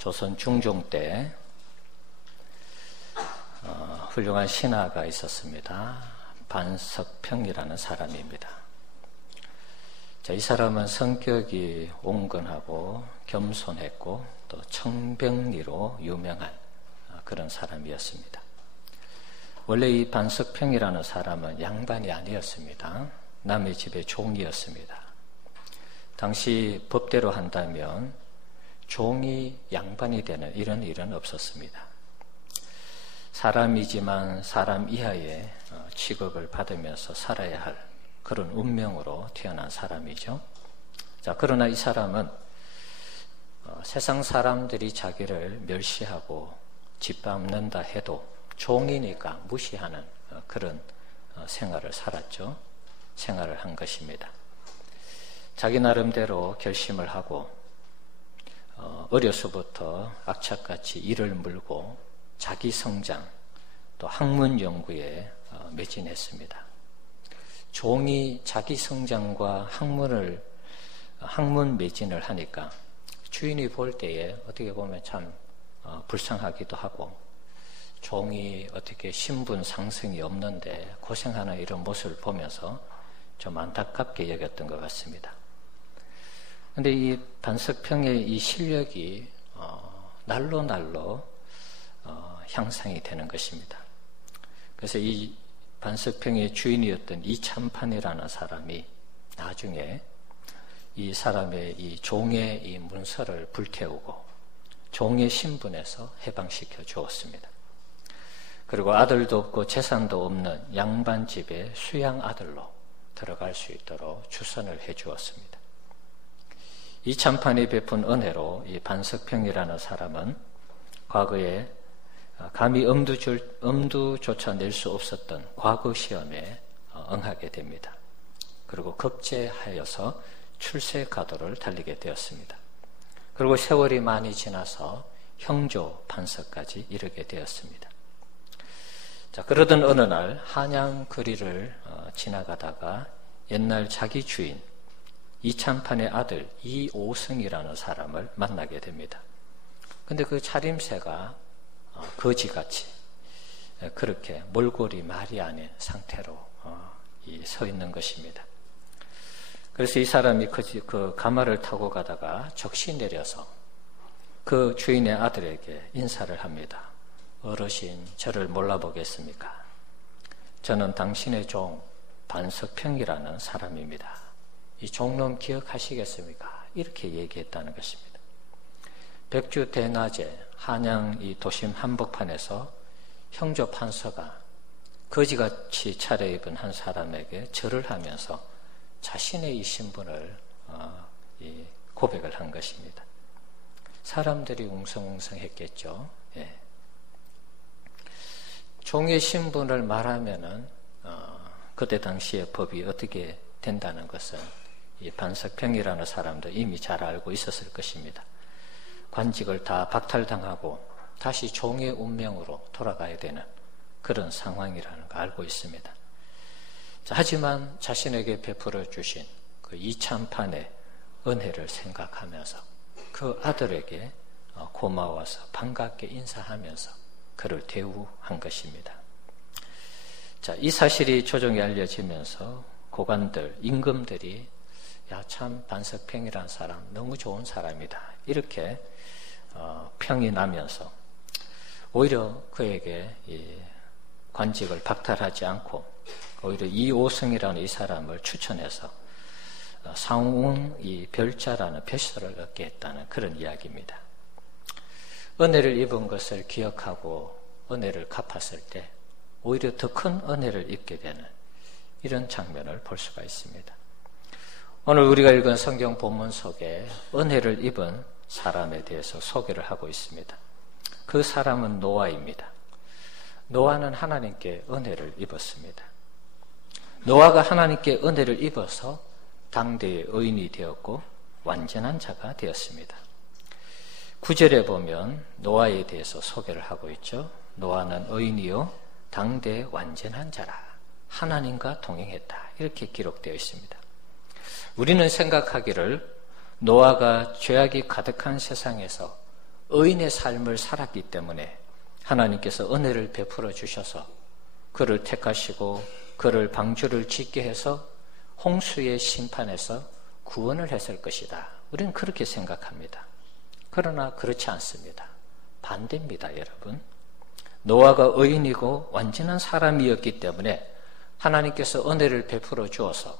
조선 중종 때 훌륭한 신하가 있었습니다. 반석평이라는 사람입니다. 자, 이 사람은 성격이 온건하고 겸손했고 또 청병리로 유명한 그런 사람이었습니다. 원래 이 반석평이라는 사람은 양반이 아니었습니다. 남의 집의 종이었습니다. 당시 법대로 한다면 종이 양반이 되는 이런 일은 없었습니다. 사람이지만 사람 이하의 취급을 받으면서 살아야 할 그런 운명으로 태어난 사람이죠. 자, 그러나 이 사람은 세상 사람들이 자기를 멸시하고 짓밟는다 해도 종이니까 무시하는 그런 생활을 살았죠. 생활을 한 것입니다. 자기 나름대로 결심을 하고 어려서부터 악착같이 이를 물고 자기 성장 또 학문 연구에 매진했습니다. 종이 자기 성장과 학문 매진을 하니까 주인이 볼 때에 어떻게 보면 참 불쌍하기도 하고, 종이 어떻게 신분 상승이 없는데 고생하는 이런 모습을 보면서 좀 안타깝게 여겼던 것 같습니다. 그런데 이 반석평의 이 실력이 날로 향상이 되는 것입니다. 그래서 이 반석평의 주인이었던 이참판이라는 사람이 나중에 이 사람의 이 종의 이 문서를 불태우고 종의 신분에서 해방시켜 주었습니다. 그리고 아들도 없고 재산도 없는 양반집의 수양 아들로 들어갈 수 있도록 주선을 해 주었습니다. 이참판이 베푼 은혜로 이 반석평이라는 사람은 과거에 감히 엄두조차 낼 수 없었던 과거 시험에 응하게 됩니다. 그리고 급제하여서 출세 가도를 달리게 되었습니다. 그리고 세월이 많이 지나서 형조 판서까지 이르게 되었습니다. 자, 그러던 어느 날 한양 거리를 지나가다가 옛날 자기 주인 이참판의 아들 이오승이라는 사람을 만나게 됩니다. 근데 그 차림새가 거지같이 그렇게 몰골이 말이 아닌 상태로 서 있는 것입니다. 그래서 이 사람이 그 가마를 타고 가다가 적시 내려서 그 주인의 아들에게 인사를 합니다. 어르신, 저를 몰라보겠습니까? 저는 당신의 종 반석평이라는 사람입니다. 이 종놈 기억하시겠습니까? 이렇게 얘기했다는 것입니다. 백주 대낮에 한양 이 도심 한복판에서 형조 판서가 거지같이 차려입은 한 사람에게 절을 하면서 자신의 이 신분을 고백을 한 것입니다. 사람들이 웅성웅성했겠죠. 예. 종의 신분을 말하면은 그때 당시의 법이 어떻게 된다는 것은 이 반석평이라는 사람도 이미 잘 알고 있었을 것입니다. 관직을 다 박탈당하고 다시 종의 운명으로 돌아가야 되는 그런 상황이라는 걸 알고 있습니다. 자, 하지만 자신에게 베풀어 주신 그 이참판의 은혜를 생각하면서 그 아들에게 고마워서 반갑게 인사하면서 그를 대우한 것입니다. 자, 이 사실이 조정에 알려지면서 고관들, 임금들이 야, 참 반석평이라는 사람 너무 좋은 사람이다. 이렇게 평이 나면서 오히려 그에게 이 관직을 박탈하지 않고 오히려 이오승이라는 이 사람을 추천해서 상웅 이 별자라는 벼슬을 얻게 했다는 그런 이야기입니다. 은혜를 입은 것을 기억하고 은혜를 갚았을 때 오히려 더 큰 은혜를 입게 되는 이런 장면을 볼 수가 있습니다. 오늘 우리가 읽은 성경 본문 속에 은혜를 입은 사람에 대해서 소개를 하고 있습니다. 그 사람은 노아입니다. 노아는 하나님께 은혜를 입었습니다. 노아가 하나님께 은혜를 입어서 당대의 의인이 되었고 완전한 자가 되었습니다. 9절에 보면 노아에 대해서 소개를 하고 있죠. 노아는 의인이요 당대의 완전한 자라. 하나님과 동행했다. 이렇게 기록되어 있습니다. 우리는 생각하기를 노아가 죄악이 가득한 세상에서 의인의 삶을 살았기 때문에 하나님께서 은혜를 베풀어 주셔서 그를 택하시고 그를 방주를 짓게 해서 홍수의 심판에서 구원을 했을 것이다. 우리는 그렇게 생각합니다. 그러나 그렇지 않습니다. 반대입니다, 여러분. 노아가 의인이고 완전한 사람이었기 때문에 하나님께서 은혜를 베풀어 주어서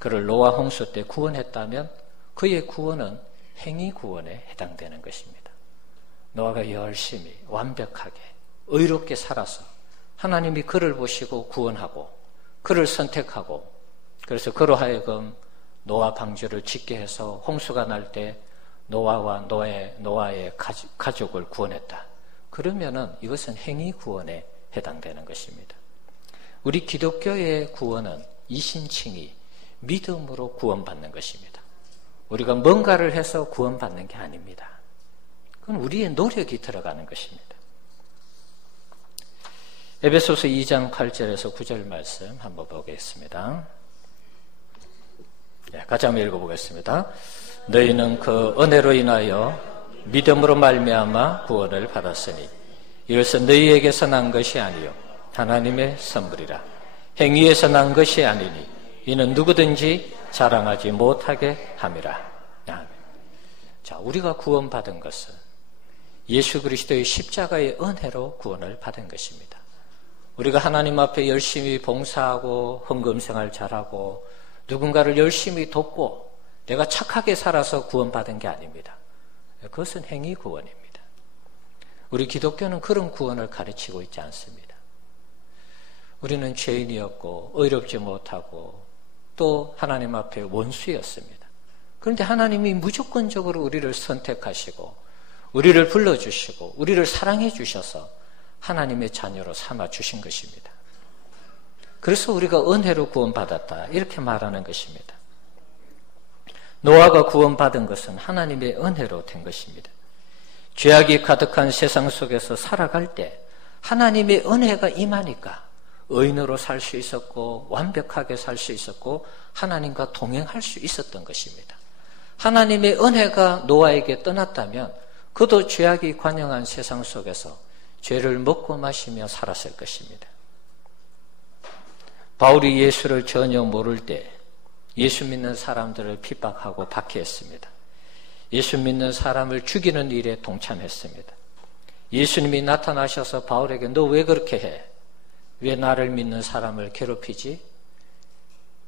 그를 노아 홍수 때 구원했다면 그의 구원은 행위 구원에 해당되는 것입니다. 노아가 열심히 완벽하게 의롭게 살아서 하나님이 그를 보시고 구원하고 그를 선택하고 그래서 그로 하여금 노아 방주를 짓게 해서 홍수가 날 때 노아와 노아의 가족을 구원했다. 그러면은 이것은 행위 구원에 해당되는 것입니다. 우리 기독교의 구원은 이신칭의 믿음으로 구원받는 것입니다. 우리가 뭔가를 해서 구원받는 게 아닙니다. 그건 우리의 노력이 들어가는 것입니다. 에베소서 2장 8절에서 9절 말씀 한번 보겠습니다. 같이 한번 읽어보겠습니다. 너희는 그 은혜로 인하여 믿음으로 말미암아 구원을 받았으니 이것은 너희에게서 난 것이 아니요 하나님의 선물이라. 행위에서 난 것이 아니니 이는 누구든지 자랑하지 못하게 함이라. 자, 우리가 구원받은 것은 예수 그리스도의 십자가의 은혜로 구원을 받은 것입니다. 우리가 하나님 앞에 열심히 봉사하고 헌금생활 잘하고 누군가를 열심히 돕고 내가 착하게 살아서 구원받은 게 아닙니다. 그것은 행위 구원입니다. 우리 기독교는 그런 구원을 가르치고 있지 않습니다. 우리는 죄인이었고 의롭지 못하고 또 하나님 앞에 원수였습니다. 그런데 하나님이 무조건적으로 우리를 선택하시고 우리를 불러주시고 우리를 사랑해 주셔서 하나님의 자녀로 삼아 주신 것입니다. 그래서 우리가 은혜로 구원받았다 이렇게 말하는 것입니다. 노아가 구원받은 것은 하나님의 은혜로 된 것입니다. 죄악이 가득한 세상 속에서 살아갈 때 하나님의 은혜가 임하니까 의인으로 살 수 있었고 완벽하게 살 수 있었고 하나님과 동행할 수 있었던 것입니다. 하나님의 은혜가 노아에게 떠났다면 그도 죄악이 관영한 세상 속에서 죄를 먹고 마시며 살았을 것입니다. 바울이 예수를 전혀 모를 때 예수 믿는 사람들을 핍박하고 박해했습니다. 예수 믿는 사람을 죽이는 일에 동참했습니다. 예수님이 나타나셔서 바울에게 너 왜 그렇게 해? 왜 나를 믿는 사람을 괴롭히지?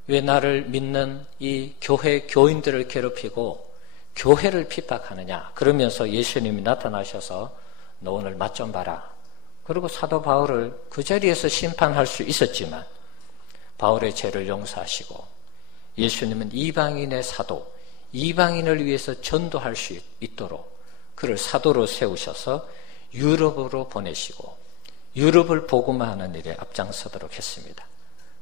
왜 나를 믿는 이 교회 교인들을 괴롭히고 교회를 핍박하느냐? 그러면서 예수님이 나타나셔서 너 오늘 맛 좀 봐라. 그리고 사도 바울을 그 자리에서 심판할 수 있었지만 바울의 죄를 용서하시고 예수님은 이방인의 사도, 이방인을 위해서 전도할 수 있도록 그를 사도로 세우셔서 유럽으로 보내시고 유럽을 복음화하는 일에 앞장서도록 했습니다.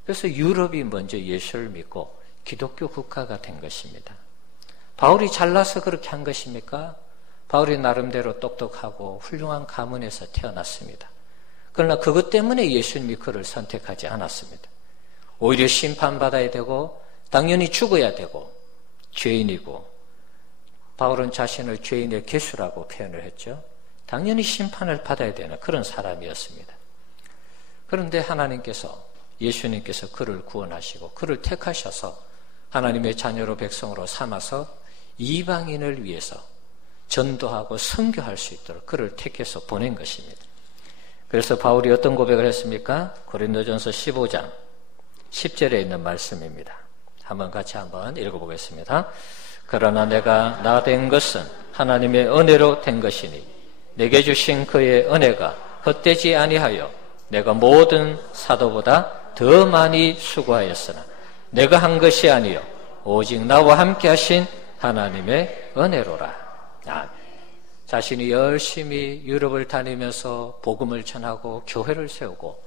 그래서 유럽이 먼저 예수를 믿고 기독교 국가가 된 것입니다. 바울이 잘나서 그렇게 한 것입니까? 바울이 나름대로 똑똑하고 훌륭한 가문에서 태어났습니다. 그러나 그것 때문에 예수님이 그를 선택하지 않았습니다. 오히려 심판받아야 되고 당연히 죽어야 되고 죄인이고 바울은 자신을 죄인의 개수라고 표현을 했죠. 당연히 심판을 받아야 되는 그런 사람이었습니다. 그런데 하나님께서 예수님께서 그를 구원하시고 그를 택하셔서 하나님의 자녀로 백성으로 삼아서 이방인을 위해서 전도하고 선교할 수 있도록 그를 택해서 보낸 것입니다. 그래서 바울이 어떤 고백을 했습니까? 고린도전서 15장 10절에 있는 말씀입니다. 같이 한번 읽어보겠습니다. 그러나 내가 나 된 것은 하나님의 은혜로 된 것이니 내게 주신 그의 은혜가 헛되지 아니하여 내가 모든 사도보다 더 많이 수고하였으나 내가 한 것이 아니요 오직 나와 함께 하신 하나님의 은혜로라. 자신이 열심히 유럽을 다니면서 복음을 전하고 교회를 세우고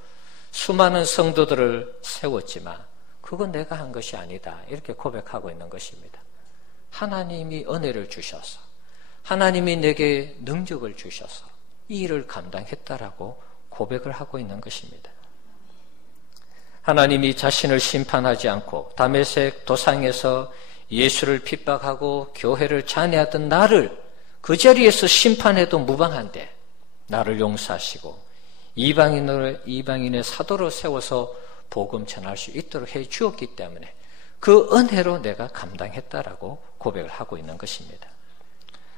수많은 성도들을 세웠지만 그건 내가 한 것이 아니다 이렇게 고백하고 있는 것입니다. 하나님이 은혜를 주셔서 하나님이 내게 능력을 주셔서 이 일을 감당했다라고 고백을 하고 있는 것입니다. 하나님이 자신을 심판하지 않고 다메섹 도상에서 예수를 핍박하고 교회를 잔해하던 나를 그 자리에서 심판해도 무방한데 나를 용서하시고 이방인의 사도로 세워서 복음 전할 수 있도록 해 주었기 때문에 그 은혜로 내가 감당했다라고 고백을 하고 있는 것입니다.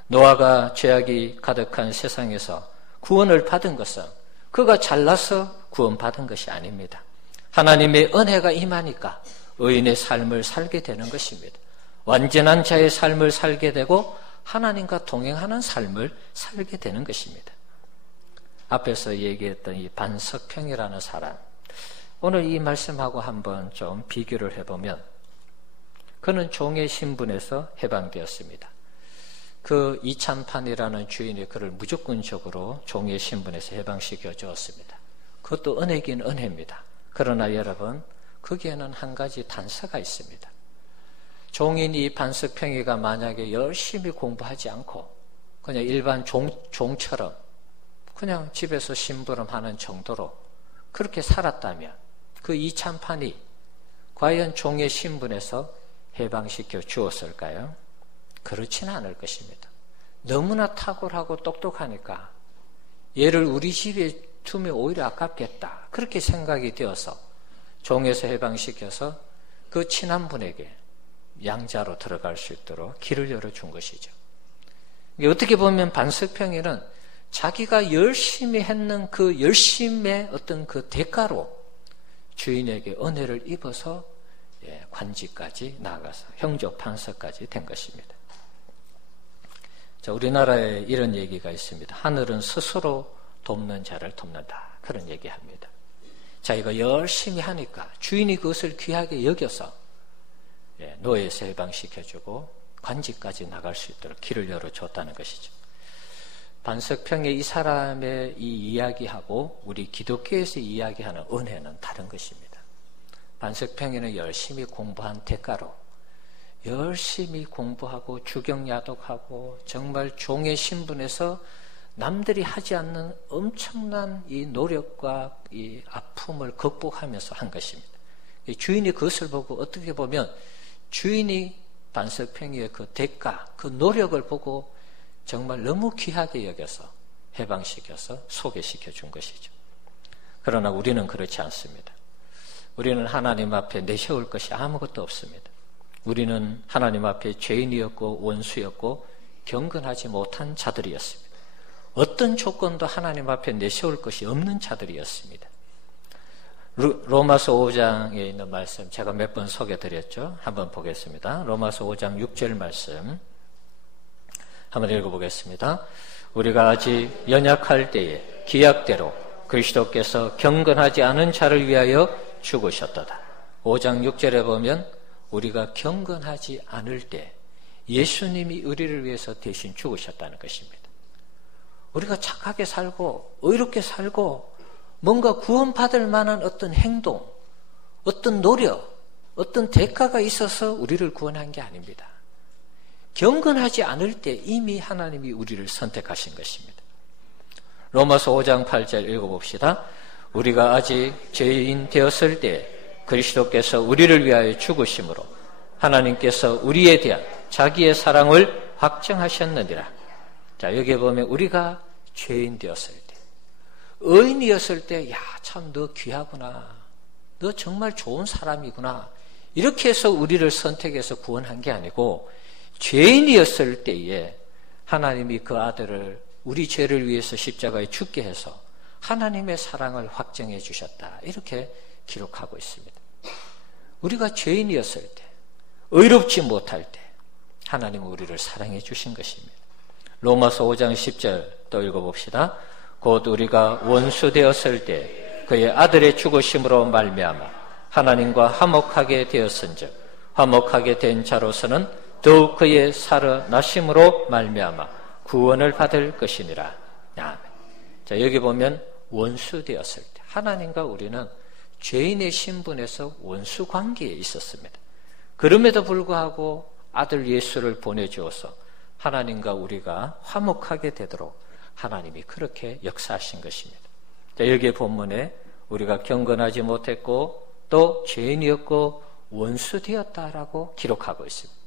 노아가 죄악이 가득한 세상에서 구원을 받은 것은 그가 잘나서 구원받은 것이 아닙니다. 하나님의 은혜가 임하니까 의인의 삶을 살게 되는 것입니다. 완전한 자의 삶을 살게 되고 하나님과 동행하는 삶을 살게 되는 것입니다. 앞에서 얘기했던 이 반석평이라는 사람, 오늘 이 말씀하고 한번 좀 비교를 해보면 그는 종의 신분에서 해방되었습니다. 그 이찬판이라는 주인이 그를 무조건적으로 종의 신분에서 해방시켜 주었습니다. 그것도 은혜긴 은혜입니다. 그러나 여러분, 거기에는 한 가지 단서가 있습니다. 종인 이 반석평이가 만약에 열심히 공부하지 않고 그냥 일반 종처럼 그냥 집에서 심부름하는 정도로 그렇게 살았다면 그 이찬판이 과연 종의 신분에서 해방시켜 주었을까요? 그렇지는 않을 것입니다. 너무나 탁월하고 똑똑하니까 얘를 우리 집에 두면 오히려 아깝겠다. 그렇게 생각이 되어서 종에서 해방시켜서 그 친한 분에게 양자로 들어갈 수 있도록 길을 열어준 것이죠. 어떻게 보면 반석평이는 자기가 열심히 했는 그 열심의 어떤 그 대가로 주인에게 은혜를 입어서 관직까지 나아가서 형조 판서까지 된 것입니다. 자, 우리나라에 이런 얘기가 있습니다. 하늘은 스스로 돕는 자를 돕는다. 그런 얘기합니다. 자기가 열심히 하니까 주인이 그것을 귀하게 여겨서 노예에서 해방시켜주고 관직까지 나갈 수 있도록 길을 열어줬다는 것이죠. 반석평의 이 사람의 이 이야기하고 우리 기독교에서 이야기하는 은혜는 다른 것입니다. 반석평이는 열심히 공부한 대가로 열심히 공부하고 주경야독하고 정말 종의 신분에서 남들이 하지 않는 엄청난 이 노력과 이 아픔을 극복하면서 한 것입니다. 주인이 그것을 보고 어떻게 보면 주인이 반석평이의 그 대가, 그 노력을 보고 정말 너무 귀하게 여겨서 해방시켜서 소개시켜 준 것이죠. 그러나 우리는 그렇지 않습니다. 우리는 하나님 앞에 내세울 것이 아무것도 없습니다. 우리는 하나님 앞에 죄인이었고 원수였고 경건하지 못한 자들이었습니다. 어떤 조건도 하나님 앞에 내세울 것이 없는 자들이었습니다. 로마서 5장에 있는 말씀 제가 몇 번 소개드렸죠. 한번 보겠습니다. 로마서 5장 6절 말씀 한번 읽어보겠습니다. 우리가 아직 연약할 때에 기약대로 그리스도께서 경건하지 않은 자를 위하여 죽으셨도다. 5장 6절에 보면 우리가 경건하지 않을 때 예수님이 우리를 위해서 대신 죽으셨다는 것입니다. 우리가 착하게 살고 의롭게 살고 뭔가 구원받을 만한 어떤 행동, 어떤 노력, 어떤 대가가 있어서 우리를 구원한 게 아닙니다. 경건하지 않을 때 이미 하나님이 우리를 선택하신 것입니다. 로마서 5장 8절 읽어봅시다. 우리가 아직 죄인 되었을 때 그리스도께서 우리를 위하여 죽으심으로 하나님께서 우리에 대한 자기의 사랑을 확증하셨느니라. 자, 여기에 보면 우리가 죄인 되었을 때, 의인이었을 때, 야, 참 너 귀하구나. 너 정말 좋은 사람이구나. 이렇게 해서 우리를 선택해서 구원한 게 아니고 죄인이었을 때에 하나님이 그 아들을 우리 죄를 위해서 십자가에 죽게 해서 하나님의 사랑을 확증해 주셨다. 이렇게 기록하고 있습니다. 우리가 죄인이었을 때, 의롭지 못할 때 하나님은 우리를 사랑해 주신 것입니다. 로마서 5장 10절 또 읽어봅시다. 곧 우리가 원수 되었을 때 그의 아들의 죽으심으로 말미암아 하나님과 화목하게 되었은즉 화목하게 된 자로서는 더욱 그의 살아나심으로 말미암아 구원을 받을 것이니라. 자, 여기 보면 원수 되었을 때 하나님과 우리는 죄인의 신분에서 원수 관계에 있었습니다. 그럼에도 불구하고 아들 예수를 보내주어서 하나님과 우리가 화목하게 되도록 하나님이 그렇게 역사하신 것입니다. 자, 여기에 본문에 우리가 경건하지 못했고 또 죄인이었고 원수 되었다라고 기록하고 있습니다.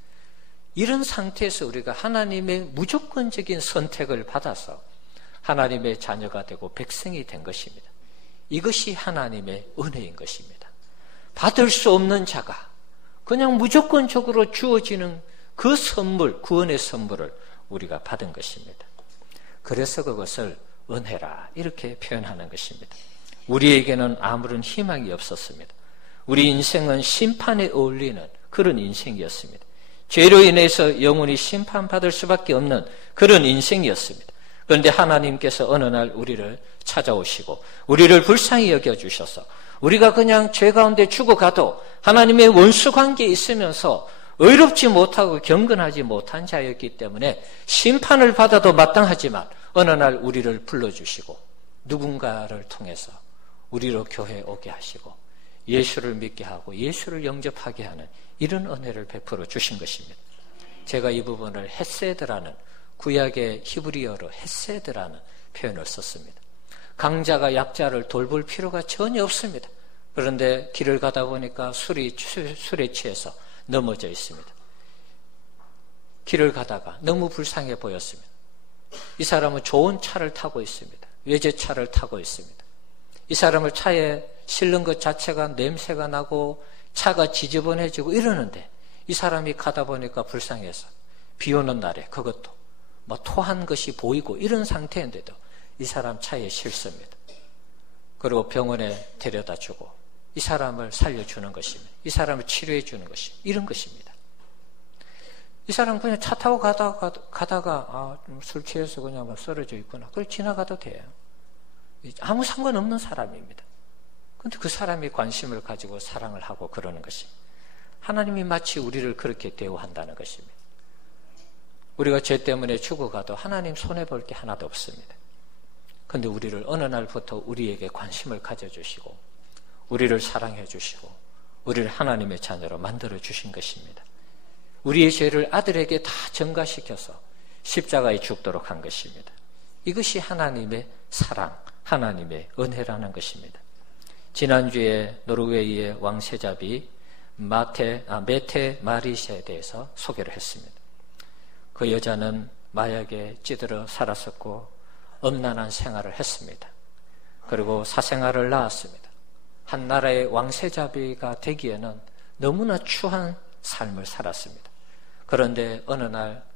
이런 상태에서 우리가 하나님의 무조건적인 선택을 받아서 하나님의 자녀가 되고 백성이 된 것입니다. 이것이 하나님의 은혜인 것입니다. 받을 수 없는 자가 그냥 무조건적으로 주어지는 그 선물, 구원의 선물을 우리가 받은 것입니다. 그래서 그것을 은혜라 이렇게 표현하는 것입니다. 우리에게는 아무런 희망이 없었습니다. 우리 인생은 심판에 어울리는 그런 인생이었습니다. 죄로 인해서 영원히 심판받을 수밖에 없는 그런 인생이었습니다. 그런데 하나님께서 어느 날 우리를 찾아오시고 우리를 불쌍히 여겨주셔서 우리가 그냥 죄 가운데 죽어가도 하나님의 원수 관계에 있으면서 의롭지 못하고 경건하지 못한 자였기 때문에 심판을 받아도 마땅하지만 어느 날 우리를 불러주시고 누군가를 통해서 우리로 교회에 오게 하시고 예수를 믿게 하고 예수를 영접하게 하는 이런 은혜를 베풀어 주신 것입니다. 제가 이 부분을 헤세드라는 구약의 히브리어로 헤세드라는 표현을 썼습니다. 강자가 약자를 돌볼 필요가 전혀 없습니다. 그런데 길을 가다 보니까 술에 취해서 넘어져 있습니다. 길을 가다가 너무 불쌍해 보였습니다. 이 사람은 좋은 차를 타고 있습니다. 외제차를 타고 있습니다. 이 사람을 차에 실는 것 자체가 냄새가 나고 차가 지저분해지고 이러는데 이 사람이 가다 보니까 불쌍해서 비 오는 날에 그것도 뭐 토한 것이 보이고 이런 상태인데도 이 사람 차에 실습니다. 그리고 병원에 데려다 주고 이 사람을 살려주는 것입니다. 이 사람을 치료해 주는 것입니다. 이런 것입니다. 이 사람 그냥 차 타고 가다가 술 취해서 그냥 쓰러져 있구나. 그걸 지나가도 돼요. 아무 상관없는 사람입니다. 그런데 그 사람이 관심을 가지고 사랑을 하고 그러는 것입니다. 하나님이 마치 우리를 그렇게 대우한다는 것입니다. 우리가 죄 때문에 죽어가도 하나님 손해볼 게 하나도 없습니다. 그런데 우리를 어느 날부터 우리에게 관심을 가져주시고 우리를 사랑해 주시고 우리를 하나님의 자녀로 만들어 주신 것입니다. 우리의 죄를 아들에게 다 전가시켜서 십자가에 죽도록 한 것입니다. 이것이 하나님의 사랑, 하나님의 은혜라는 것입니다. 지난주에 노르웨이의 왕세자비 메테 마리시에 대해서 소개를 했습니다. 그 여자는 마약에 찌들어 살았었고 음란한 생활을 했습니다. 그리고 사생아를 낳았습니다. 한 나라의 왕세자비가 되기에는 너무나 추한 삶을 살았습니다. 그런데 어느 날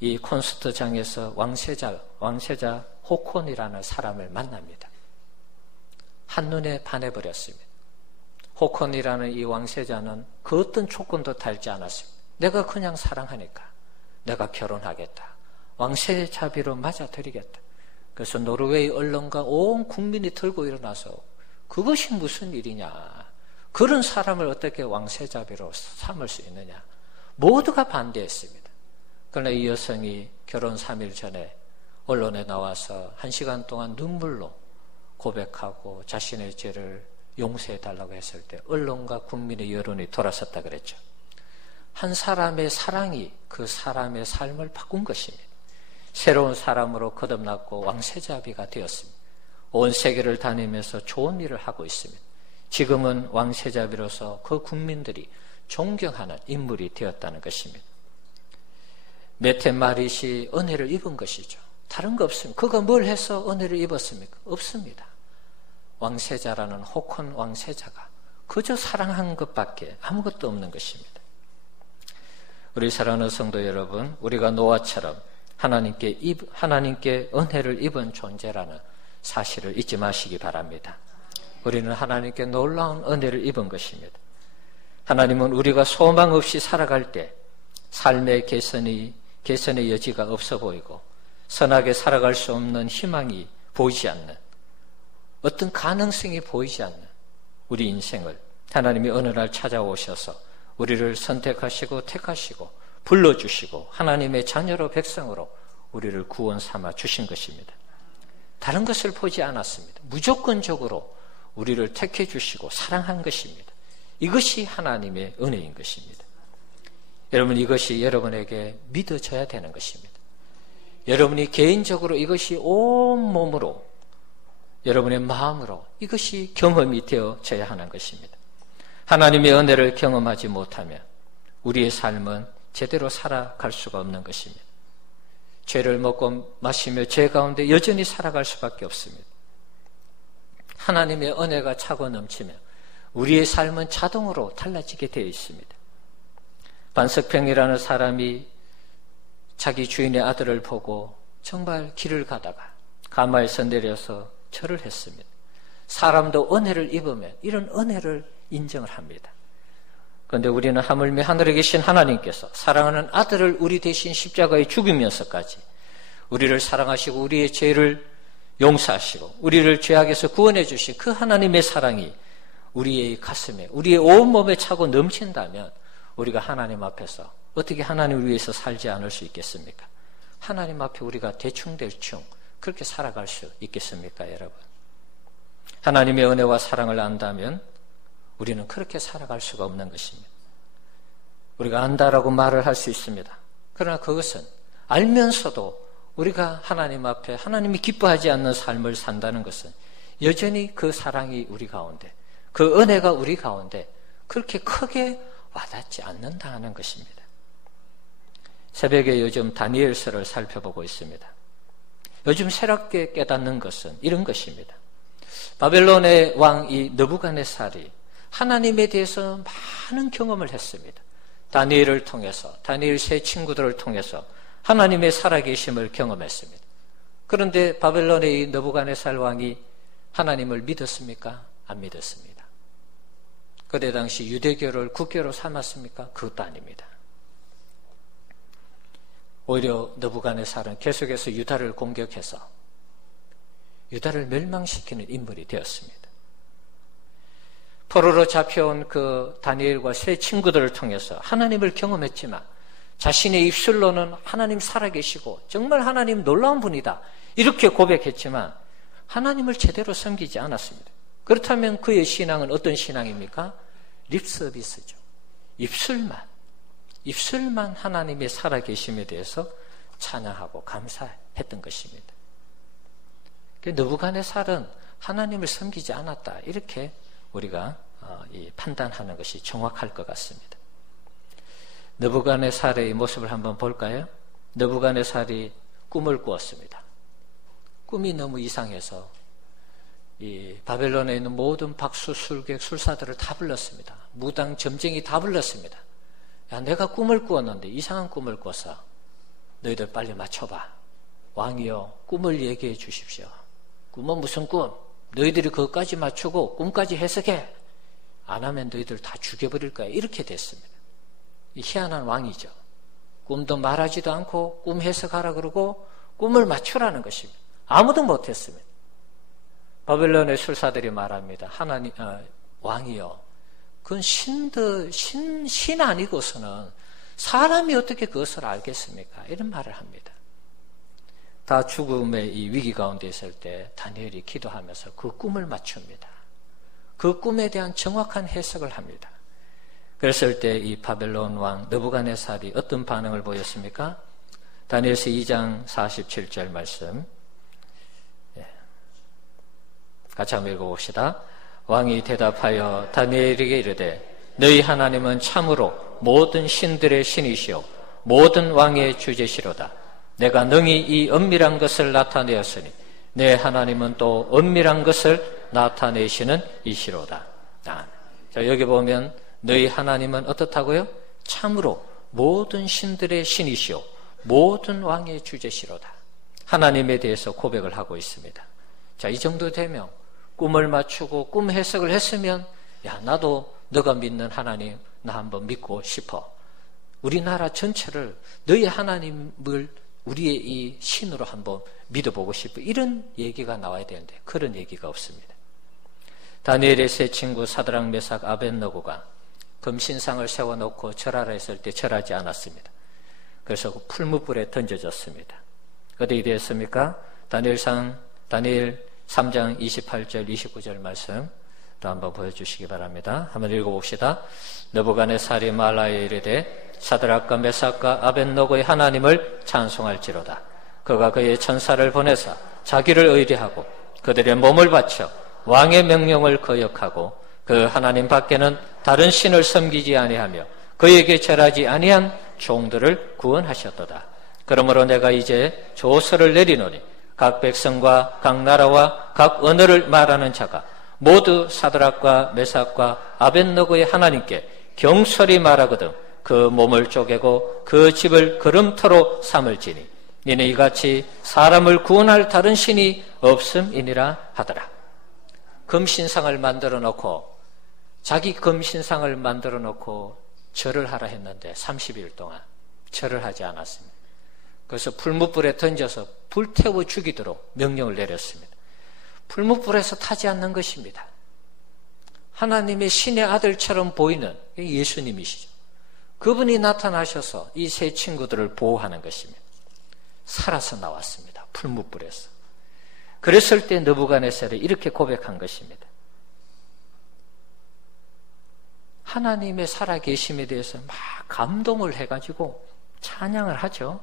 이 콘서트장에서 왕세자 호콘이라는 사람을 만납니다. 한눈에 반해버렸습니다. 호콘이라는 이 왕세자는 그 어떤 조건도 달지 않았습니다. 내가 그냥 사랑하니까 내가 결혼하겠다. 왕세자비로 맞아들이겠다. 그래서 노르웨이 언론과 온 국민이 들고 일어나서 그것이 무슨 일이냐. 그런 사람을 어떻게 왕세자비로 삼을 수 있느냐. 모두가 반대했습니다. 그러나 이 여성이 결혼 3일 전에 언론에 나와서 1시간 동안 눈물로 고백하고 자신의 죄를 용서해달라고 했을 때 언론과 국민의 여론이 돌아섰다 그랬죠. 한 사람의 사랑이 그 사람의 삶을 바꾼 것입니다. 새로운 사람으로 거듭났고 왕세자비가 되었습니다. 온 세계를 다니면서 좋은 일을 하고 있습니다. 지금은 왕세자비로서 그 국민들이 존경하는 인물이 되었다는 것입니다. 메테 마릿이 은혜를 입은 것이죠. 다른 거 없습니다. 그가 뭘 해서 은혜를 입었습니까? 없습니다. 왕세자라는 호콘 왕세자가 그저 사랑한 것밖에 아무것도 없는 것입니다. 우리 사랑하는 성도 여러분, 우리가 노아처럼 하나님께 은혜를 입은 존재라는 사실을 잊지 마시기 바랍니다. 우리는 하나님께 놀라운 은혜를 입은 것입니다. 하나님은 우리가 소망 없이 살아갈 때 삶의 개선의 여지가 없어 보이고 선하게 살아갈 수 없는 희망이 보이지 않는 어떤 가능성이 보이지 않는 우리 인생을 하나님이 어느 날 찾아오셔서 우리를 선택하시고 택하시고 불러주시고 하나님의 자녀로 백성으로 우리를 구원 삼아 주신 것입니다. 다른 것을 보지 않았습니다. 무조건적으로 우리를 택해 주시고 사랑한 것입니다. 이것이 하나님의 은혜인 것입니다. 여러분, 이것이 여러분에게 믿어져야 되는 것입니다. 여러분이 개인적으로 이것이 온몸으로 여러분의 마음으로 이것이 경험이 되어져야 하는 것입니다. 하나님의 은혜를 경험하지 못하면 우리의 삶은 제대로 살아갈 수가 없는 것입니다. 죄를 먹고 마시며 죄 가운데 여전히 살아갈 수밖에 없습니다. 하나님의 은혜가 차고 넘치며 우리의 삶은 자동으로 달라지게 되어 있습니다. 반석평이라는 사람이 자기 주인의 아들을 보고 정말 길을 가다가 가마에서 내려서 절을 했습니다. 사람도 은혜를 입으면 이런 은혜를 인정을 합니다. 그런데 우리는 하물며 하늘에 계신 하나님께서 사랑하는 아들을 우리 대신 십자가에 죽이면서까지 우리를 사랑하시고 우리의 죄를 용서하시고 우리를 죄악에서 구원해 주신 그 하나님의 사랑이 우리의 가슴에 우리의 온몸에 차고 넘친다면 우리가 하나님 앞에서 어떻게 하나님을 위해서 살지 않을 수 있겠습니까? 하나님 앞에 우리가 대충대충 그렇게 살아갈 수 있겠습니까, 여러분? 하나님의 은혜와 사랑을 안다면 우리는 그렇게 살아갈 수가 없는 것입니다. 우리가 안다라고 말을 할 수 있습니다. 그러나 그것은 알면서도 우리가 하나님 앞에 하나님이 기뻐하지 않는 삶을 산다는 것은 여전히 그 사랑이 우리 가운데, 그 은혜가 우리 가운데 그렇게 크게 와닿지 않는다는 것입니다. 새벽에 요즘 다니엘서를 살펴보고 있습니다. 요즘 새롭게 깨닫는 것은 이런 것입니다. 바벨론의 왕 이 느부갓네살이 하나님에 대해서 많은 경험을 했습니다. 다니엘을 통해서, 다니엘 세 친구들을 통해서 하나님의 살아계심을 경험했습니다. 그런데 바벨론의 이 느부갓네살 왕이 하나님을 믿었습니까? 안 믿었습니다. 그때 당시 유대교를 국교로 삼았습니까? 그것도 아닙니다. 오히려 느부갓네살은 계속해서 유다를 공격해서 유다를 멸망시키는 인물이 되었습니다. 포로로 잡혀온 그 다니엘과 세 친구들을 통해서 하나님을 경험했지만 자신의 입술로는 하나님 살아계시고 정말 하나님 놀라운 분이다 이렇게 고백했지만 하나님을 제대로 섬기지 않았습니다. 그렇다면 그의 신앙은 어떤 신앙입니까? 립서비스죠. 입술만 하나님의 살아계심에 대해서 찬양하고 감사했던 것입니다. 느부갓네살은 하나님을 섬기지 않았다 이렇게 우리가 판단하는 것이 정확할 것 같습니다. 느부갓네살의 모습을 한번 볼까요? 느부갓네살이 꿈을 꾸었습니다. 꿈이 너무 이상해서 이 바벨론에 있는 모든 박수, 술객, 술사들을 다 불렀습니다. 무당, 점쟁이 다 불렀습니다. 야, 내가 꿈을 꾸었는데 이상한 꿈을 꿔서 너희들 빨리 맞춰봐. 왕이여, 꿈을 얘기해 주십시오. 꿈은 무슨 꿈? 너희들이 그것까지 맞추고 꿈까지 해석해. 안 하면 너희들 다 죽여버릴 거야. 이렇게 됐습니다. 희한한 왕이죠. 꿈도 말하지도 않고 꿈 해석하라 그러고 꿈을 맞추라는 것입니다. 아무도 못했습니다. 바벨론의 술사들이 말합니다. 왕이요. 그건 신 아니고서는 사람이 어떻게 그것을 알겠습니까? 이런 말을 합니다. 다 죽음의 이 위기 가운데 있을 때 다니엘이 기도하면서 그 꿈을 맞춥니다. 그 꿈에 대한 정확한 해석을 합니다. 그랬을 때 이 바벨론 왕 느부갓네살이 어떤 반응을 보였습니까? 다니엘서 2장 47절 말씀 같이 한번 읽어봅시다. 왕이 대답하여 다니엘에게 이르되 너희 하나님은 참으로 모든 신들의 신이시오 모든 왕의 주제시로다. 내가 능히 이 은밀한 것을 나타내었으니 내 하나님은 또 은밀한 것을 나타내시는 이시로다. 자, 여기 보면 너희 하나님은 어떻다고요? 참으로 모든 신들의 신이시오 모든 왕의 주제시로다. 하나님에 대해서 고백을 하고 있습니다. 자, 이 정도 되면 꿈을 맞추고 꿈 해석을 했으면 야, 나도 너가 믿는 하나님 나 한번 믿고 싶어. 우리나라 전체를 너희 하나님을 우리의 이 신으로 한번 믿어보고 싶어. 이런 얘기가 나와야 되는데 그런 얘기가 없습니다. 다니엘의 세 친구 사드락, 메삭, 아벳느고가 금신상을 세워놓고 절하라 했을 때 절하지 않았습니다. 그래서 그 풀무불에 던져졌습니다. 어떻게 되었습니까? 다니엘 3장 28절 29절 말씀 또 한번 보여주시기 바랍니다. 한번 읽어봅시다. 느부갓네살이 말라에 이르되 사드락과 메삭과 아벳느고의 하나님을 찬송할지로다. 그가 그의 천사를 보내사 자기를 의뢰하고 그들의 몸을 바쳐 왕의 명령을 거역하고 그 하나님 밖에는 다른 신을 섬기지 아니하며 그에게 절하지 아니한 종들을 구원하셨도다. 그러므로 내가 이제 조서를 내리노니 각 백성과 각 나라와 각 언어를 말하는 자가 모두 사드락과 메삭과 아벳느고의 하나님께 경솔히 말하거든 그 몸을 쪼개고 그 집을 거름터로 삼을지니 이는 이같이 사람을 구원할 다른 신이 없음이니라 하더라. 금신상을 만들어 놓고 자기 금신상을 만들어 놓고 절을 하라 했는데 30일 동안 절을 하지 않았습니다. 그래서 풀무불에 던져서 불태워 죽이도록 명령을 내렸습니다. 풀무불에서 타지 않는 것입니다. 하나님의 신의 아들처럼 보이는 예수님이시죠. 그분이 나타나셔서 이 세 친구들을 보호하는 것입니다. 살아서 나왔습니다. 풀무불에서. 그랬을 때 느부갓네살이 이렇게 고백한 것입니다. 하나님의 살아계심에 대해서 막 감동을 해가지고 찬양을 하죠.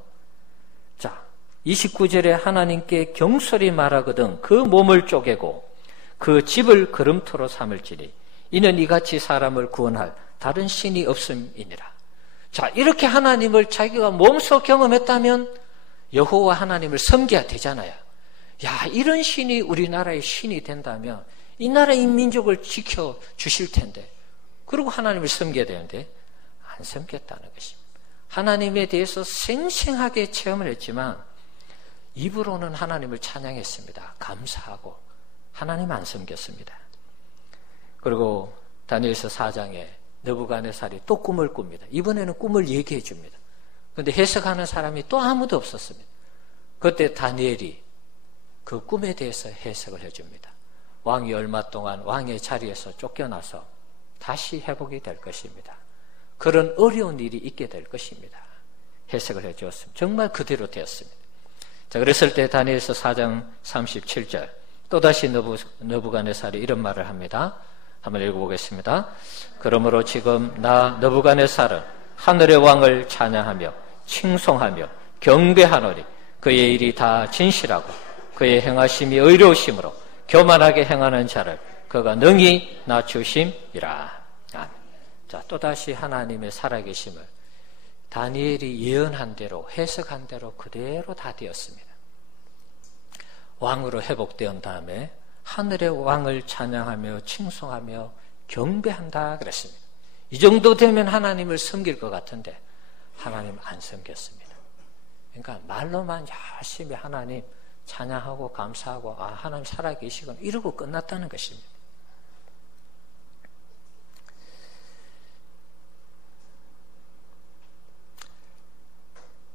자, 29절에 하나님께 경솔히 말하거든 그 몸을 쪼개고 그 집을 거름터로 삼을지니 이는 이같이 사람을 구원할 다른 신이 없음이니라. 자, 이렇게 하나님을 자기가 몸소 경험했다면 여호와 하나님을 섬겨야 되잖아요. 야, 이런 신이 우리나라의 신이 된다면 이 나라의 민족을 지켜주실 텐데, 그리고 하나님을 섬겨야 되는데 안 섬겼다는 것입니다. 하나님에 대해서 생생하게 체험을 했지만 입으로는 하나님을 찬양했습니다. 감사하고 하나님 안 섬겼습니다. 그리고 다니엘서 4장에 느부갓네살이 또 꿈을 꿉니다. 이번에는 꿈을 얘기해 줍니다. 그런데 해석하는 사람이 또 아무도 없었습니다. 그때 다니엘이 그 꿈에 대해서 해석을 해줍니다. 왕이 얼마 동안 왕의 자리에서 쫓겨나서 다시 회복이 될 것입니다. 그런 어려운 일이 있게 될 것입니다. 해석을 해주었습니다. 정말 그대로 되었습니다. 자, 그랬을 때 다니엘서 4장 37절 또다시 느부갓네살이 이런 말을 합니다. 한번 읽어보겠습니다. 그러므로 지금 나 느부갓네살은 하늘의 왕을 찬양하며 칭송하며 경배하노니 그의 일이 다 진실하고 그의 행하심이 의로우심으로 교만하게 행하는 자를 그가 능히 낮추심이라. 자, 또다시 하나님의 살아계심을 다니엘이 예언한 대로 해석한 대로 그대로 다 되었습니다. 왕으로 회복되은 다음에 하늘의 왕을 찬양하며 칭송하며 경배한다 그랬습니다. 이 정도 되면 하나님을 섬길 것 같은데 하나님 안 섬겼습니다. 그러니까 말로만 열심히 하나님 찬양하고 감사하고 하나님 살아계시군 이러고 끝났다는 것입니다.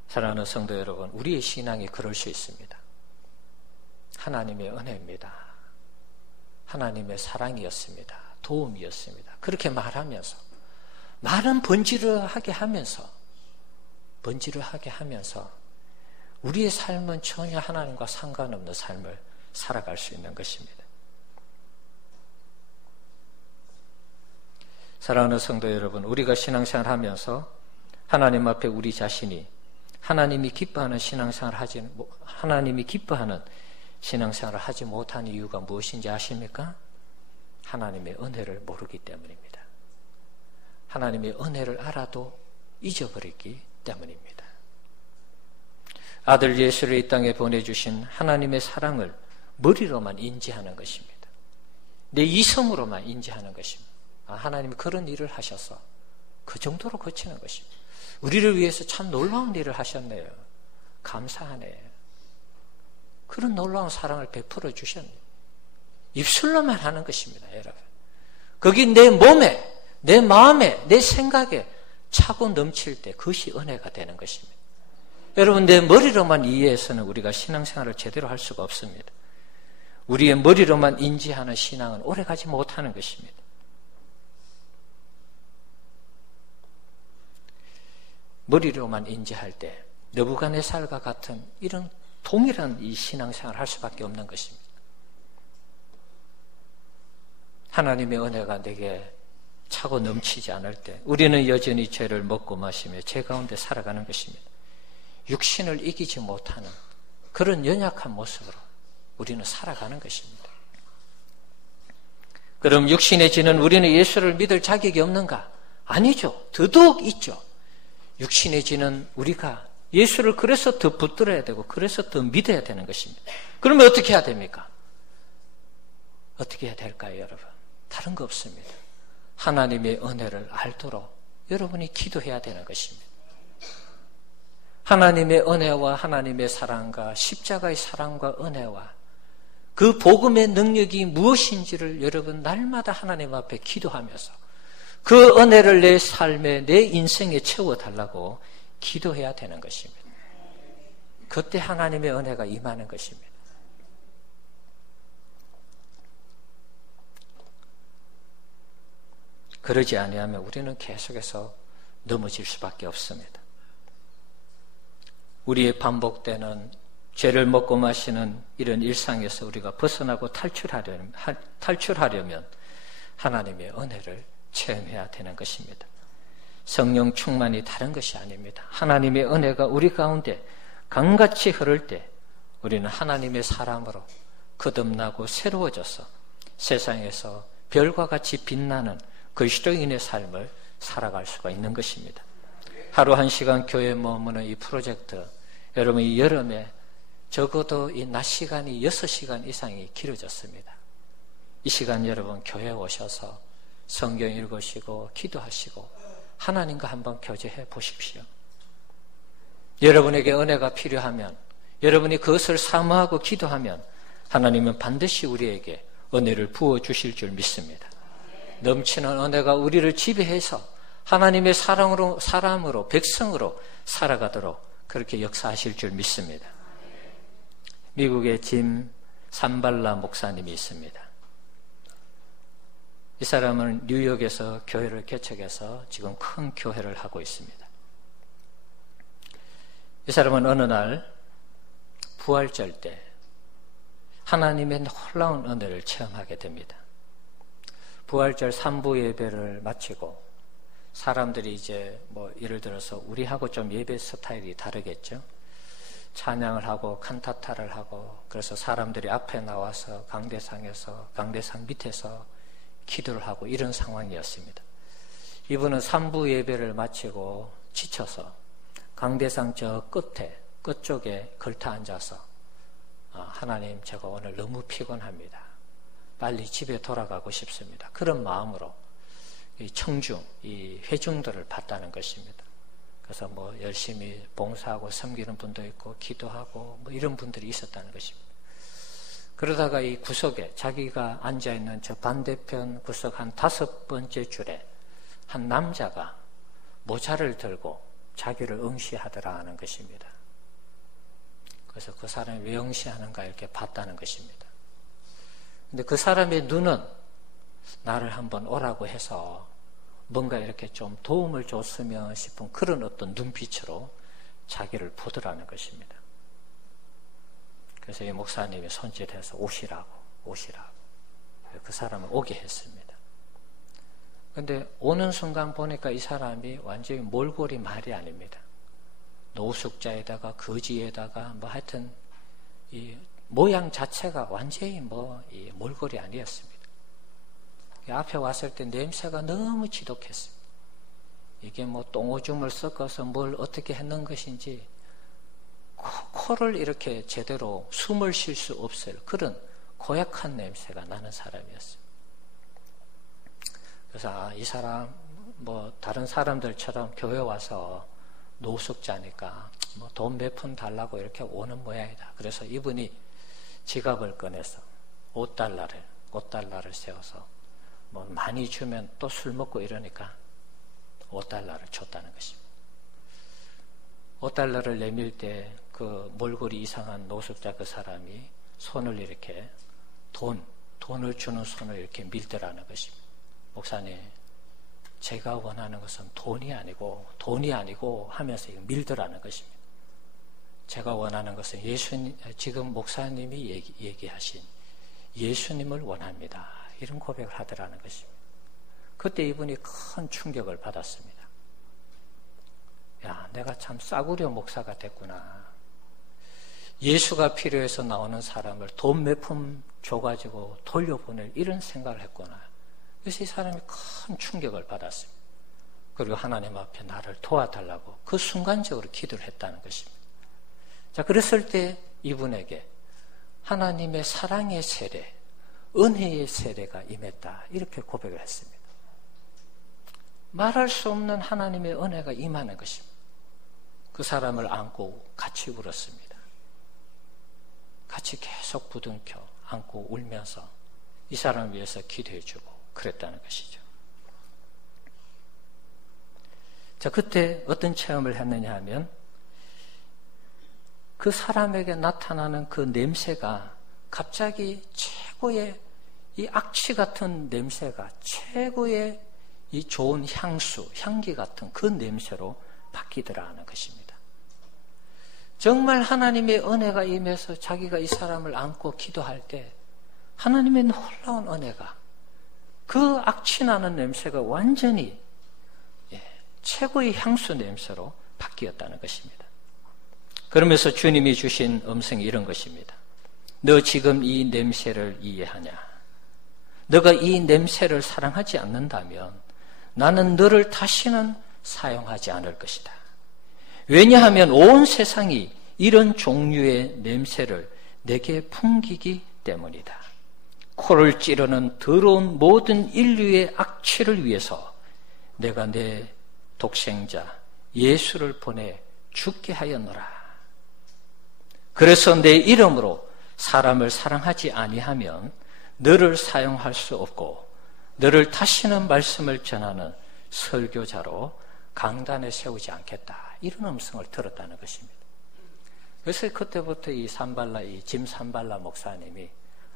사랑하는 성도 여러분, 우리의 신앙이 그럴 수 있습니다. 하나님의 은혜입니다. 하나님의 사랑이었습니다. 도움이었습니다. 그렇게 말하면서 말은 번지르하게 하면서 우리의 삶은 전혀 하나님과 상관없는 삶을 살아갈 수 있는 것입니다. 사랑하는 성도 여러분, 우리가 신앙생활 하면서 하나님 앞에 우리 자신이 하나님이 기뻐하는 신앙생활을 하지 못하는 이유가 무엇인지 아십니까? 하나님의 은혜를 모르기 때문입니다. 하나님의 은혜를 알아도 잊어버리기 때문입니다. 아들 예수를 이 땅에 보내주신 하나님의 사랑을 머리로만 인지하는 것입니다. 내 이성으로만 인지하는 것입니다. 하나님이 그런 일을 하셔서 그 정도로 거치는 것입니다. 우리를 위해서 참 놀라운 일을 하셨네요. 감사하네. 그런 놀라운 사랑을 베풀어 주셨네요. 입술로만 하는 것입니다, 여러분. 거기 내 몸에, 내 마음에, 내 생각에 차고 넘칠 때 그것이 은혜가 되는 것입니다. 여러분, 내 머리로만 이해해서는 우리가 신앙생활을 제대로 할 수가 없습니다. 우리의 머리로만 인지하는 신앙은 오래가지 못하는 것입니다. 머리로만 인지할 때 느부갓네살과 같은 이런 동일한 이 신앙생활을 할 수밖에 없는 것입니다. 하나님의 은혜가 내게 차고 넘치지 않을 때 우리는 여전히 죄를 먹고 마시며 죄 가운데 살아가는 것입니다. 육신을 이기지 못하는 그런 연약한 모습으로 우리는 살아가는 것입니다. 그럼 육신에 지는 우리는 예수를 믿을 자격이 없는가? 아니죠. 더더욱 있죠. 육신이 지는 우리가 예수를 그래서 더 붙들어야 되고 그래서 더 믿어야 되는 것입니다. 그러면 어떻게 해야 됩니까? 어떻게 해야 될까요, 여러분? 다른 거 없습니다. 하나님의 은혜를 알도록 여러분이 기도해야 되는 것입니다. 하나님의 은혜와 하나님의 사랑과 십자가의 사랑과 은혜와 그 복음의 능력이 무엇인지를 여러분 날마다 하나님 앞에 기도하면서 그 은혜를 내 삶에, 내 인생에 채워달라고 기도해야 되는 것입니다. 그때 하나님의 은혜가 임하는 것입니다. 그러지 아니하면 우리는 계속해서 넘어질 수밖에 없습니다. 우리의 반복되는 죄를 먹고 마시는 이런 일상에서 우리가 벗어나고 탈출하려면 하나님의 은혜를 체험해야 되는 것입니다. 성령 충만이 다른 것이 아닙니다. 하나님의 은혜가 우리 가운데 강같이 흐를 때 우리는 하나님의 사람으로 거듭나고 새로워져서 세상에서 별과 같이 빛나는 그리스도인의 삶을 살아갈 수가 있는 것입니다. 하루 1시간 교회에 머무는 이 프로젝트, 여러분 이 여름에 적어도 이 낮 시간이 6시간 이상이 길어졌습니다. 이 시간 여러분 교회에 오셔서 성경 읽으시고 기도하시고 하나님과 한번 교제해 보십시오. 여러분에게 은혜가 필요하면, 여러분이 그것을 사모하고 기도하면 하나님은 반드시 우리에게 은혜를 부어주실 줄 믿습니다. 넘치는 은혜가 우리를 지배해서 하나님의 사람으로 백성으로 살아가도록 그렇게 역사하실 줄 믿습니다. 미국의 짐 산발라 목사님이 있습니다. 이 사람은 뉴욕에서 교회를 개척해서 지금 큰 교회를 하고 있습니다. 이 사람은 어느 날 부활절 때 하나님의 놀라운 은혜를 체험하게 됩니다. 부활절 3부 예배를 마치고 사람들이 이제 예를 들어서 우리하고 좀 예배 스타일이 다르겠죠. 찬양을 하고 칸타타를 하고 그래서 사람들이 앞에 나와서 강대상 밑에서 기도를 하고 이런 상황이었습니다. 이분은 3부 예배를 마치고 지쳐서 강대상 저 끝쪽에 걸터 앉아서 하나님 제가 오늘 너무 피곤합니다. 빨리 집에 돌아가고 싶습니다. 그런 마음으로 이 청중, 이 회중들을 봤다는 것입니다. 그래서 열심히 봉사하고 섬기는 분도 있고 기도하고 이런 분들이 있었다는 것입니다. 그러다가 이 구석에 자기가 앉아있는 저 반대편 구석 한 5번째 줄에 한 남자가 모자를 들고 자기를 응시하더라 하는 것입니다. 그래서 그 사람이 왜 응시하는가 이렇게 봤다는 것입니다. 근데 그 사람의 눈은 나를 한번 오라고 해서 뭔가 이렇게 좀 도움을 줬으면 싶은 그런 어떤 눈빛으로 자기를 보더라는 것입니다. 그래서 이 목사님이 손짓해서 오시라고 그 사람을 오게 했습니다. 근데 오는 순간 보니까 이 사람이 완전히 몰골이 말이 아닙니다. 노숙자에다가 거지에다가 하여튼 이 모양 자체가 완전히 이 몰골이 아니었습니다. 앞에 왔을 때 냄새가 너무 지독했습니다. 이게 똥오줌을 섞어서 뭘 어떻게 했는 것인지 코를 이렇게 제대로 숨을 쉴 수 없을 그런 고약한 냄새가 나는 사람이었습니다. 그래서 이 사람 다른 사람들처럼 교회 와서 노숙자니까 돈 몇 푼 달라고 이렇게 오는 모양이다. 그래서 이분이 지갑을 꺼내서 5달러를 세워서 많이 주면 또 술 먹고 이러니까 5달러를 줬다는 것입니다. 5달러를 내밀 때 그 몰골이 이상한 노숙자 그 사람이 손을 이렇게 돈을 주는 손을 이렇게 밀더라는 것입니다. 목사님, 제가 원하는 것은 돈이 아니고 하면서 밀더라는 것입니다. 제가 원하는 것은 지금 목사님이 얘기하신 예수님을 원합니다. 이런 고백을 하더라는 것입니다. 그때 이분이 큰 충격을 받았습니다. 야, 내가 참 싸구려 목사가 됐구나. 예수가 필요해서 나오는 사람을 돈 몇 푼 줘가지고 돌려보낼 이런 생각을 했구나. 그래서 이 사람이 큰 충격을 받았습니다. 그리고 하나님 앞에 나를 도와달라고 그 순간적으로 기도를 했다는 것입니다. 자, 그랬을 때 이분에게 하나님의 사랑의 세례, 은혜의 세례가 임했다. 이렇게 고백을 했습니다. 말할 수 없는 하나님의 은혜가 임하는 것입니다. 그 사람을 안고 같이 울었습니다. 같이 계속 부둥켜 안고 울면서 이 사람을 위해서 기도해주고 그랬다는 것이죠. 자, 그때 어떤 체험을 했느냐 하면 그 사람에게 나타나는 그 냄새가 갑자기 최고의 이 악취 같은 냄새가 최고의 이 좋은 향수, 향기 같은 그 냄새로 바뀌더라 하는 것입니다. 정말 하나님의 은혜가 임해서 자기가 이 사람을 안고 기도할 때 하나님의 놀라운 은혜가 그 악취나는 냄새가 완전히 최고의 향수 냄새로 바뀌었다는 것입니다. 그러면서 주님이 주신 음성이 이런 것입니다. 너 지금 이 냄새를 이해하냐? 너가 이 냄새를 사랑하지 않는다면 나는 너를 다시는 사용하지 않을 것이다. 왜냐하면 온 세상이 이런 종류의 냄새를 내게 풍기기 때문이다. 코를 찌르는 더러운 모든 인류의 악취를 위해서 내가 내 독생자 예수를 보내 죽게 하였노라. 그래서 내 이름으로 사람을 사랑하지 아니하면 너를 사용할 수 없고 너를 다시는 말씀을 전하는 설교자로 강단에 세우지 않겠다. 이런 음성을 들었다는 것입니다. 그래서 그때부터 짐 산발라 목사님이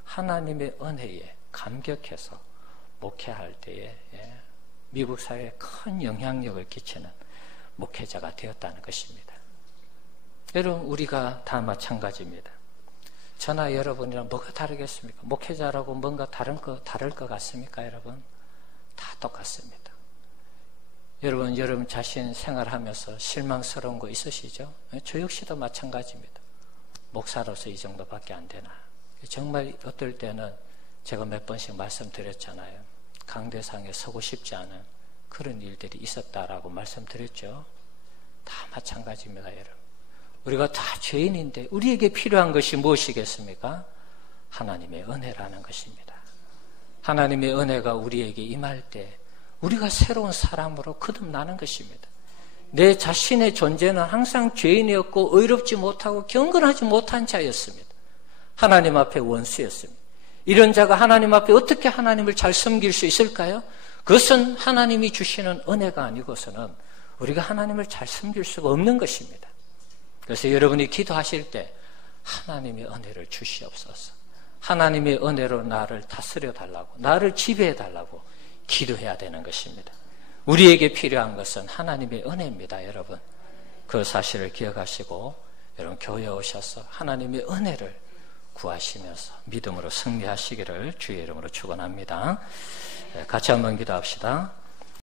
하나님의 은혜에 감격해서 목회할 때에 미국 사회에 큰 영향력을 끼치는 목회자가 되었다는 것입니다. 여러분, 우리가 다 마찬가지입니다. 저나 여러분이랑 뭐가 다르겠습니까? 목회자라고 뭔가 다를 것 같습니까, 여러분? 다 똑같습니다. 여러분 자신 생활하면서 실망스러운 거 있으시죠? 저 역시도 마찬가지입니다. 목사로서 이 정도밖에 안 되나? 정말 어떨 때는 제가 몇 번씩 말씀드렸잖아요. 강대상에 서고 싶지 않은 그런 일들이 있었다라고 말씀드렸죠. 다 마찬가지입니다, 여러분. 우리가 다 죄인인데 우리에게 필요한 것이 무엇이겠습니까? 하나님의 은혜라는 것입니다. 하나님의 은혜가 우리에게 임할 때 우리가 새로운 사람으로 거듭나는 것입니다. 내 자신의 존재는 항상 죄인이었고 의롭지 못하고 경건하지 못한 자였습니다. 하나님 앞에 원수였습니다. 이런 자가 하나님 앞에 어떻게 하나님을 잘 섬길 수 있을까요? 그것은 하나님이 주시는 은혜가 아니고서는 우리가 하나님을 잘 섬길 수가 없는 것입니다. 그래서 여러분이 기도하실 때 하나님의 은혜를 주시옵소서. 하나님의 은혜로 나를 다스려 달라고, 나를 지배해 달라고 기도해야 되는 것입니다. 우리에게 필요한 것은 하나님의 은혜입니다, 여러분. 그 사실을 기억하시고 여러분 교회에 오셔서 하나님의 은혜를 구하시면서 믿음으로 승리하시기를 주의 이름으로 축원합니다. 같이 한번 기도합시다.